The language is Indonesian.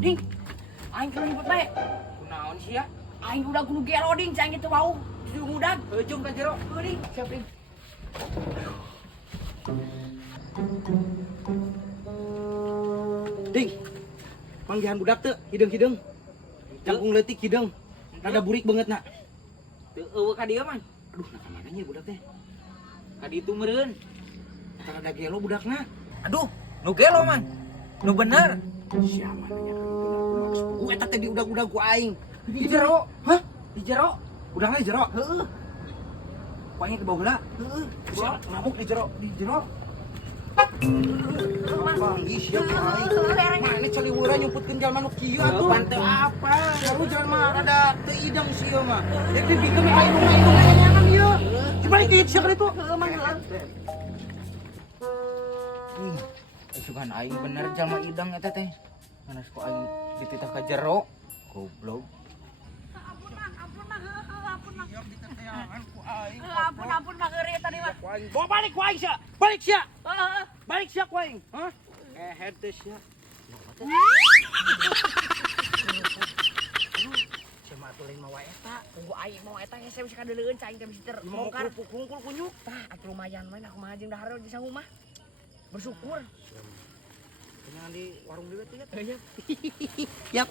Ding, aing keur ribet bae. Kunaon sih ya? Aing udah kudu gelo ding, cai gitu bau. Di mudag. Ujung ka jero. Ding, siap ding. Ding, panggihan budak teu, hideung-hideung. Cangkung leutik hideung. Rada burik banget nak. Teu eueuh ka dieu man. Aduh, nah kemana nya budak teh? Ka ditu meureun. Rada gelo budakna. Aduh, nu gelo man. Nu bener. Siapa nanya kan itu aku maksud. Eta teh di udag-udag ku aing. Di jero. Hah? Di jero. Udangna di jero? Heeh. Ku aing ke bawah heula. Heeh. Siapa ngamuk di jero? Di jero. Manggih siap aing. Mana caliweuran nyumputkeun jalma nu kieu atuh? Panteu apa? Kamu jangan mah rada teu ideng sih ieu mah. Dek dibikeun ka indung-indung nyanyian ieu. Dibalik ieu sia kan itu. Heeh, mang heeh. Sugan aing bener jalma idang eta teh. Mana kok aing dititah ka jero? Goblok. Ampun mah geuri tadi mah. Bawa balik ku aing sia. Balik sia. Heeh. Balik sia ku aing. Hah? Teh sia. Sia mah atuh lain mah wae eta. Tunggu aing mau eta saya bisa kadeuleun cai teh bisa Bongkar terbongkar. kungkul kunyuk. Tah, atuh lumayan main aku mah jeung dahar di sangu mah. Bersyukur. Jangan di warung deui teh ya. Iya. Yap.